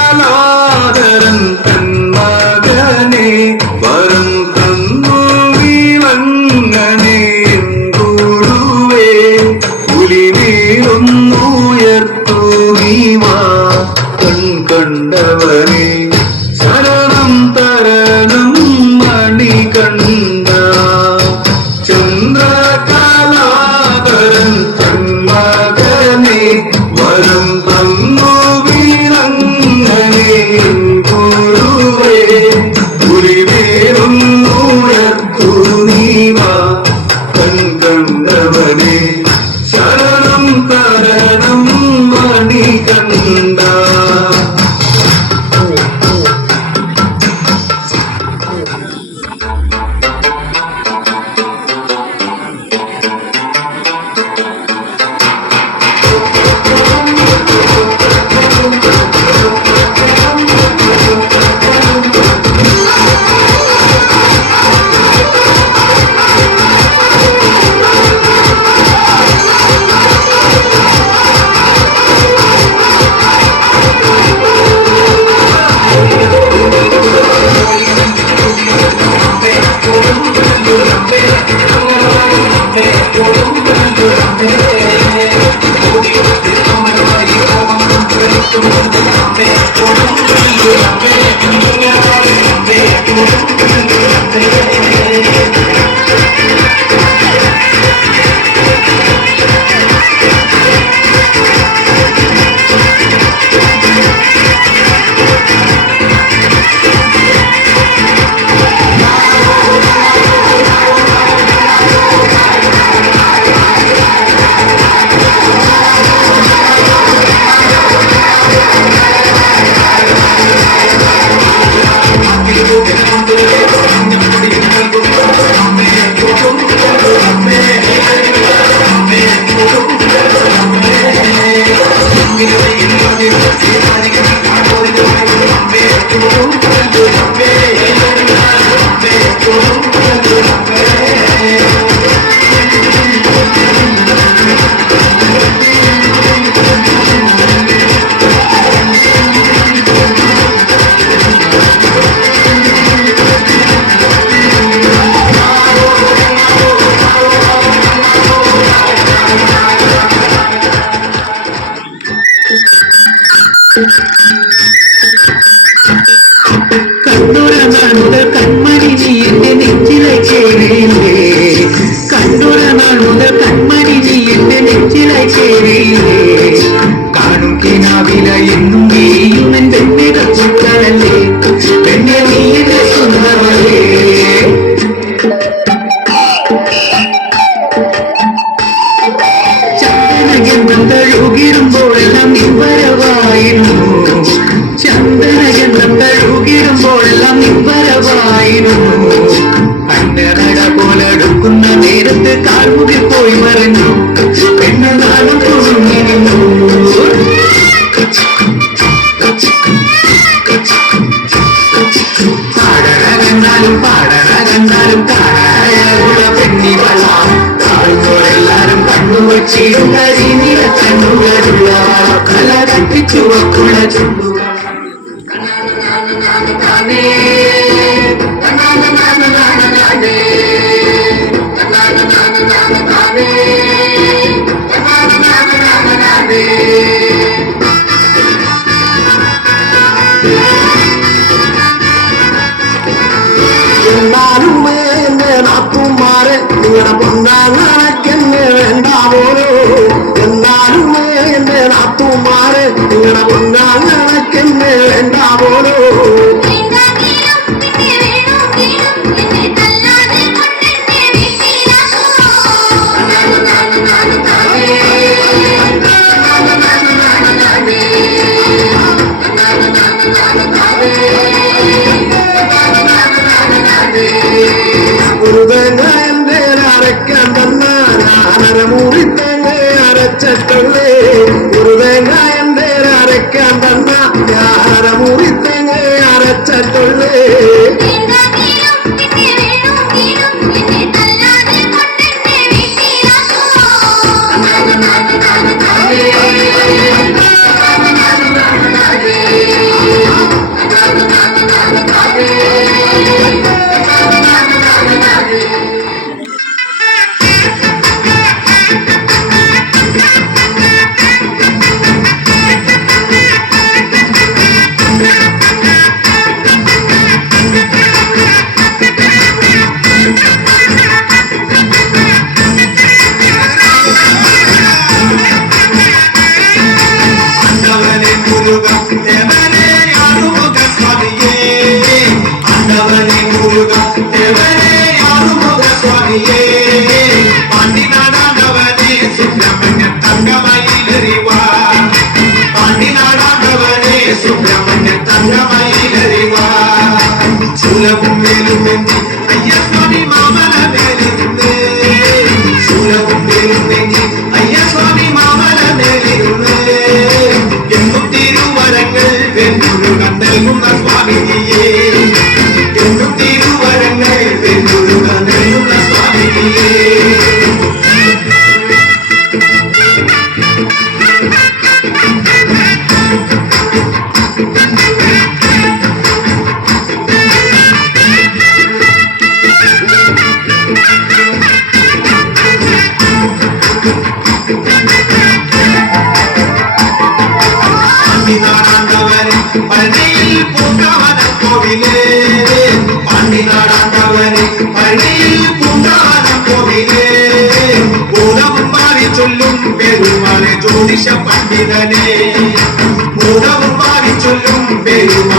ചന്ദ്രകലാധരൻ തന്മകനെ വരം തന്നു വിളങ്ങണേ ഗുരുവേ പുലിമേലൊന്നുയർത്തുകീവാ കണ്ടവനെ ശരണം തരണം മണികണ്ഠ ചന്ദ്രകലാധരൻ തന്മകനെ വരം തന്നു വിളങ്ങണേ ഗുരുവേ പുലിമേലൊന്നുയർത്തുകീവാ കണ്ടവനെ ശരണം തരണം മണികണ്ഠ. കണ്ടുരനാളുടെ കൺമണി നീ എന്റെ നെഞ്ചിലെ കേറിയില്ലേ കണ്ടുരനാളുടെ കൺമണി നീ എന്റെ നെഞ്ചിലെ കേറിയില്ലേ കാണും കിനാവില എന്നും നീയും എന്റെ നിറച്ചുക്കളല്ലേ പെണ്ണെ നീ എന്റെ സുന്ദരമല്ലേ ചന്ദനഗന്ധം തഴുകിടുമ്പോഴെല്ലാം നീ വരവായിരുന്നു ചന്ദനഗന്ധം തഴുകിടുമ്പോഴെല്ലാം നീ വരവായിരുന്നു അണ്ടനട പോലെടുക്കുന്ന നേരത്ത് കാൽമുകിൽ പോയി മറിഞ്ഞു പെണ്ണു നാളും തുറങ്ങിരുന്നു പാടണകന്നാലും പാടണകന്നാലും കാണാനുള്ള പെണ്ണി വള്ളാം കാണുമ്പോഴെല്ലാരും കണ്ണുവച്ചിടും കരിനില കണ്ണുകളുള്ള കല കട്ടിച്ചുവക്കുള്ള ചുണ്ടുകൾ എന്നാലും എന്നെ നാത്തുമാരെ നിങ്ങളുടെ പൊന്നാങ്ങാനക്കെന്നെ വേണ്ടാവോലോ എന്നാലും എന്റെ നാത്തുമാരെ നിങ്ങളുടെ പൊന്നാങ്ങാനക്കെന്നെ വേണ്ടാവോലോ ഉരുതേങ്ങ എന്റെ അരക്കാൻ തന്ന ഞാനരമൂറി തേങ്ങ അരച്ചിട്ടുള്ളേ ഉരുതേങ്ങ എന്റെ അരക്കാൻ തന്ന ഞാനരമൂറി തേങ്ങ അരച്ചിട്ടുള്ളേ പഴനിയിൽ പൂങ്കാവന കോവിലേ പാണ്ടിനാടാണ്ടവനെ പഴനിയിൽ പൂങ്കാവന കോവിലേ പൂലം മാറി ചൊല്ലും പെരുമാളെ ജ്യോതിഷ പണ്ഡിതനെ